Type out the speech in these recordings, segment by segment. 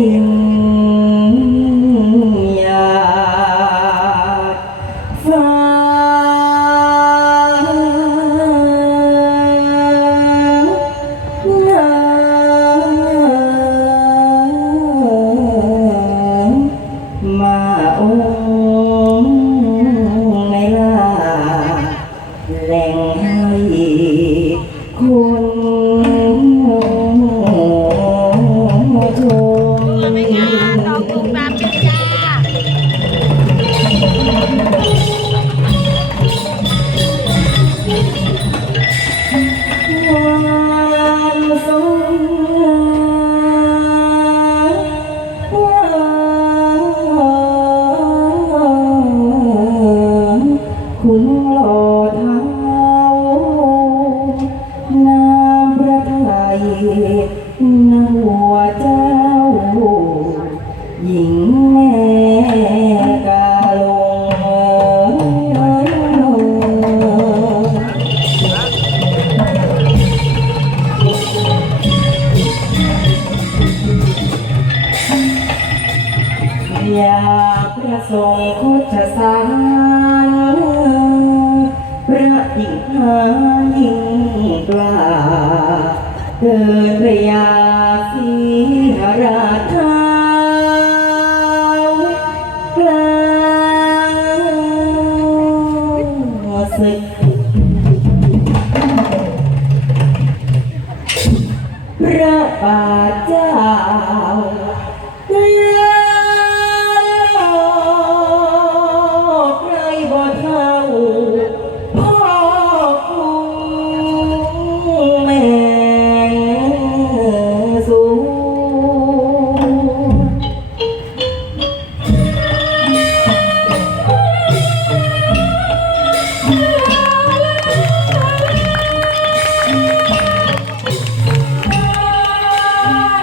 ปิง เกิดพระยาสีหราชากลางศึก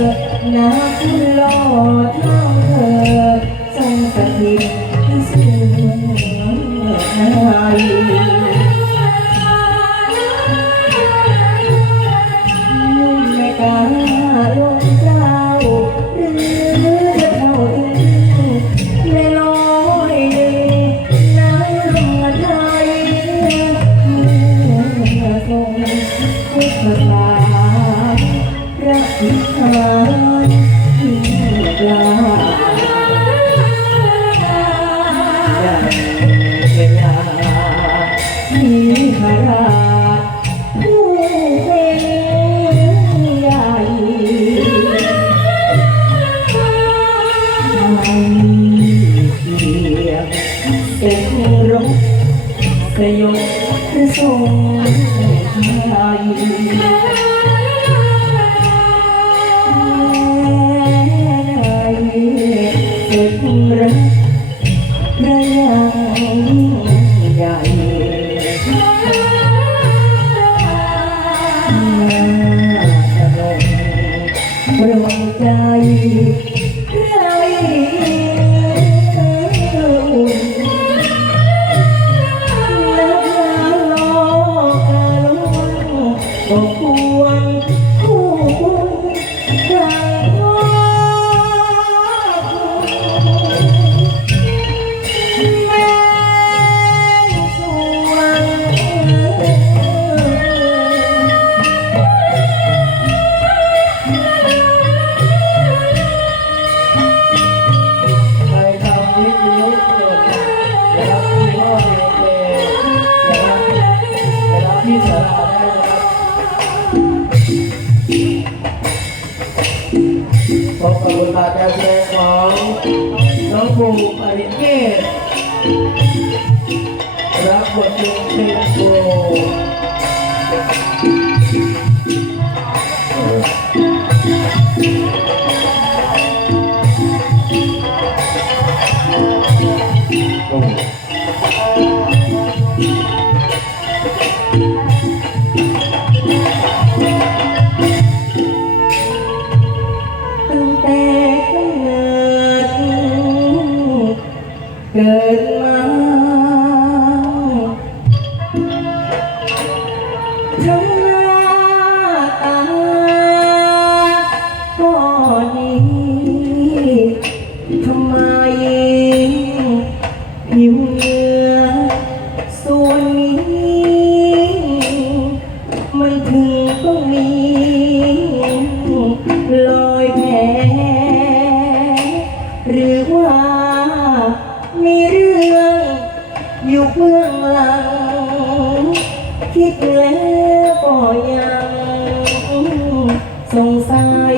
ดนโซพินเดือนโยนเนื้อแผ่นดินแดนสวงเนื้อพวงใจน้ำหล่อทั้งเธองสถิตสวยนุ่มไม่กล้าลงเจ้าหรือจะเข้าถึงในลอยน้ำลงไทยเมื่อทรงพุทธบาท มีขราชผู้เป็นใหญ่ไม่เพียงเป็นรถสยบทรงไทยสุดรักระยัง ใจ พบกับบทบาทการแสดงของน้องปูปริเกตรับบทเป็นเป็นโปร หรือว่ามีเรื่องอยู่เบื้องหลัง คิดแล้วก็ยังสงสัย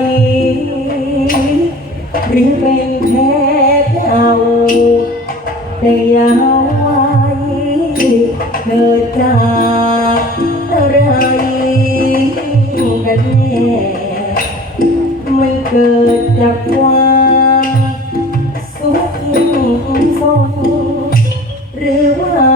หรือเป็นแค่เก่าแต่ยาวไว้เกิดจากอะไรกันแน่มันเกิดจากควา หรือว่า